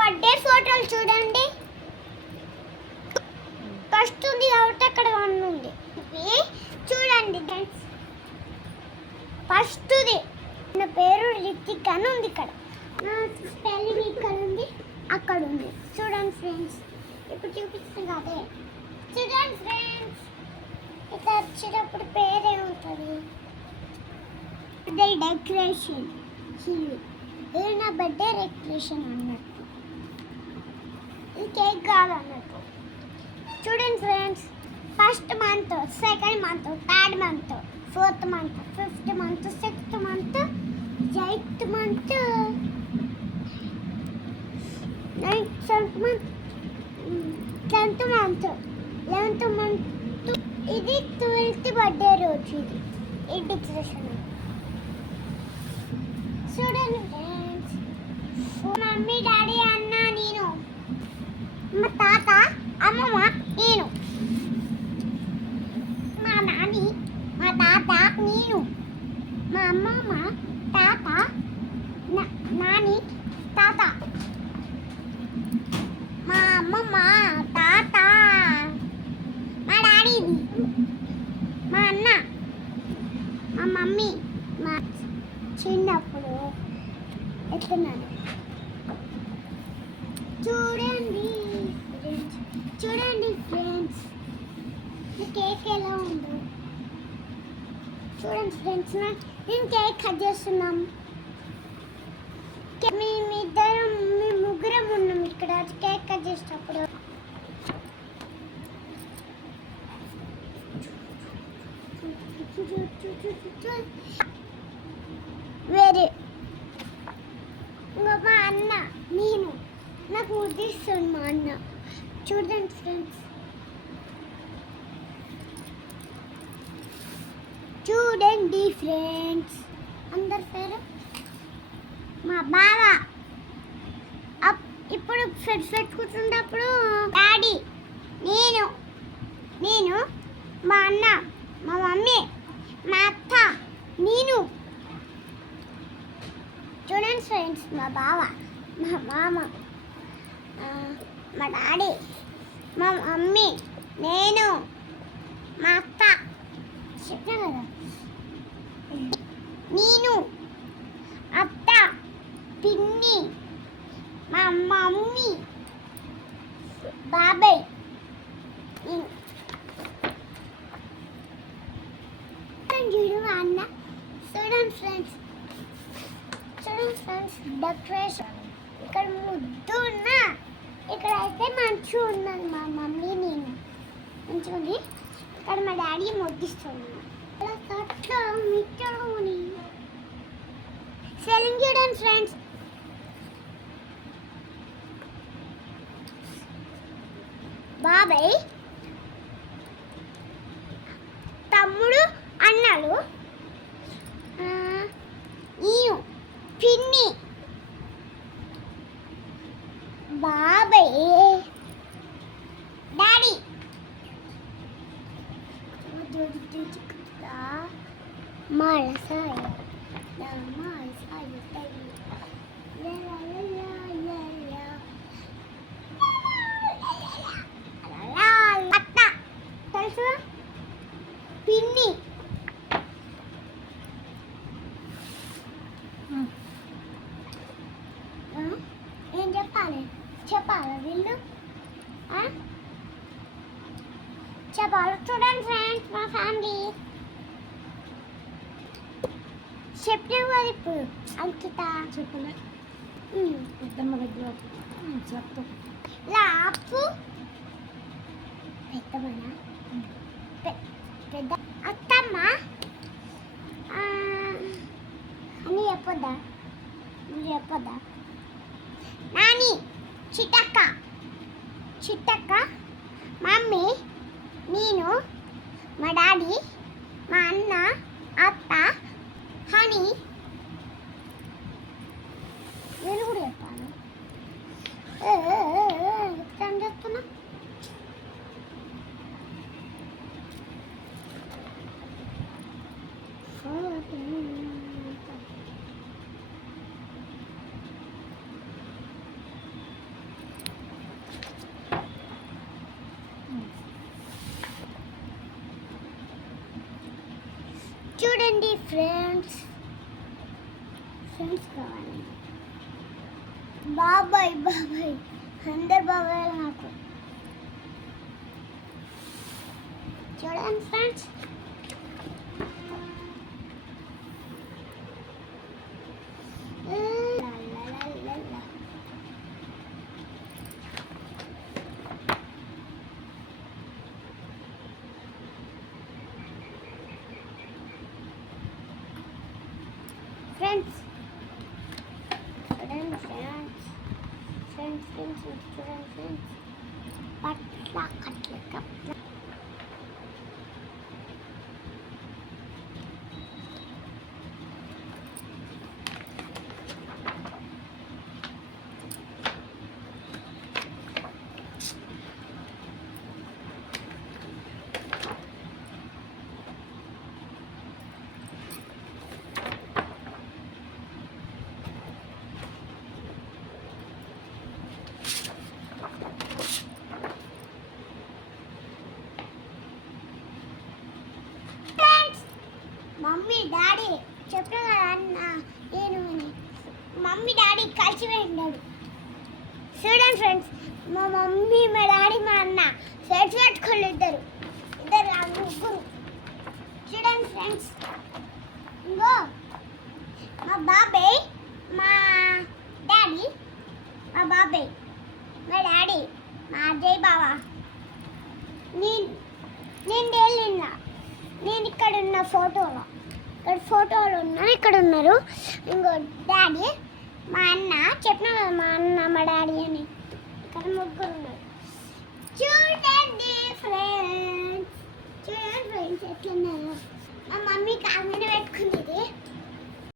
Birthday ఫోటోలు చూడండి. First ఉంది కాబట్టి అక్కడ వన్ ఉంది. ఇవి చూడండి ఫ్రెండ్స్ ఫస్ట్ది నా పేరు రితిక్ అని ఉంది ఇక్కడ. నా స్పెల్లింగ్ ఇక్కడ ఉంది అక్కడ ఉంది. చూడండి ఫ్రెండ్స్ ఇప్పుడు చూపిస్తుంది అదే. చూడండి ఫ్రెండ్స్ ఇట్లా వచ్చేటప్పుడు పేరే ఉంటుంది అదే డెకరేషన్ ఇది నా బర్త్డే డెకరేషన్ అన్న కేక్ కావాలన్నట్టు. చూడండి friends first month second month third month fourth month fifth month sixth month eighth month ninth seventh month tenth month eleventh month ఇది ట్వెల్త్ బర్త్డే రోజు ఇది. ఈ డిక్రేషన్ చూడండి ఫ్రెండ్స్ మమ్మీ డాడీ అన్న నేను మా తాత అమ్మమ్మ నేను మా నాని మా తాత నేను మా అమ్మమ్మ తాత నా- నాని తాత. మా అమ్మమ్మ తాత. మా డాడీ మా అన్న. మా మమ్మీ. మా చిన్నప్పుడు ఎత్తున్నాను చూడండి చూడండి ఫ్రెండ్స్ కేక్ ఎలా ఉందో. చూడండి ఫ్రెండ్స్ నేను కేక్ కట్ చేస్తున్నాం. మేము ఇద్దరం మేము ముగ్గురం ఉన్నాం ఇక్కడ. కేక్ కట్ చేసేటప్పుడు. వేరే ఇంకా మా అన్న నేను. నాకు ముద్దిస్తుంది మా అన్న. చూడండి ఫ్రెండ్స్ చూడండి ఫ్రెండ్స్. అందరి పేరు మా బావ. అప్- ఇప్పుడు ఫెడ్ పెట్టుకుంటున్నప్పుడు డాడీ నేను నేను మా అన్న మా మమ్మీ మా అత్త నేను. చూడండి ఫ్రెండ్స్ మా బావ మా మామ మా డాడీ మా మమ్మీ నేను మా అత్త. చెప్పా కదా. నేను అత్త పిన్ని మా మమ్మీ బాబాయ్ చూడు అన్న. చూడండి ఫ్రెండ్స్. చూడండి ఫ్రెండ్స్ డెకరేషన్. ఇక్కడ ముద్దు ఉన్నా ఇక్కడ అయితే మంచిగా ఉన్నది మా మమ్మీ నేను. మంచిగా ఉంది ఇక్కడ మా డాడీ ముద్దిస్తున్నాను అలా తట్లో మిట్టలోని సెలింగ్ చూడండి ఫ్రెండ్స్ బాబాయ్ తమ్ముడు అన్నలు ఆ, నేను పిన్ని బాబాయ్ డాడీ మాలసాయ మాలసాయ అత్త తెలుసు పిన్ని ఆ? ఏం చెప్పాలి. చెప్పాలి వీళ్ళు? చెప్పాలి. చూడండి ఫ్రెండ్స్ మా ఫ్యామిలీ చెప్పిన ఇప్పుడు. అంకిత. చెప్పలే. ఉమ్. పెద్దమ్మ దగ్గర చెప్తా. లాపు. పెద్దమ్మనా? పెద్ద అత్తమ్మ. అని చెప్పొద్దా? నువ్వు చెప్పొద్దా? నాని చిట్టక్క. చిట్టక్క మమ్మీ నేను మా డాడీ మా అన్న అత్త హనీ. నేను కూడా చెప్పాను ఏ, ఏ, ఏ, చూడండి ఫ్రెండ్స్. ఫ్రెండ్స్ కావాలి. బాబాయ్ బాబాయ్. అందరు బాబాయ్ నాకు. చూడండి friends. friends. Friends, friends. Friends, friends, friends, friends. Patla, katla, katla. Mummy daddy కలిసి వెళ్ళాడు చూడండి ఫ్రెండ్స్ మా మమ్మీ మా డాడీ మా అన్న సెట్స్ పెట్టుకోలేదు ఇద్దరు. ఇద్దరు ముగ్గురు చూడండి ఫ్రెండ్స్. ఇంకో మా బాబాయ్ మా డాడీ మా బాబాయ్ మా డాడీ మా అజయ్ బావా. నేను నేను వెళ్ళినా నేను ఇక్కడ ఉన్న ఫోటోలో ఇక్కడ ఫోటోలు ఉన్నా ఇక్కడ ఉన్నారు. ఇంకో డాడీ మా అన్న చెప్పినా కదా మా అన్న మా డాడీ అని. ఇక్కడ ముగ్గురు ఉన్నారు. చూడండి ఫ్రెండ్స్ చూడండి ఫ్రెండ్స్ ఎట్లున్నారు. మా మమ్మీ కామెంట్ పెట్టుకుంది పెట్టుకునేది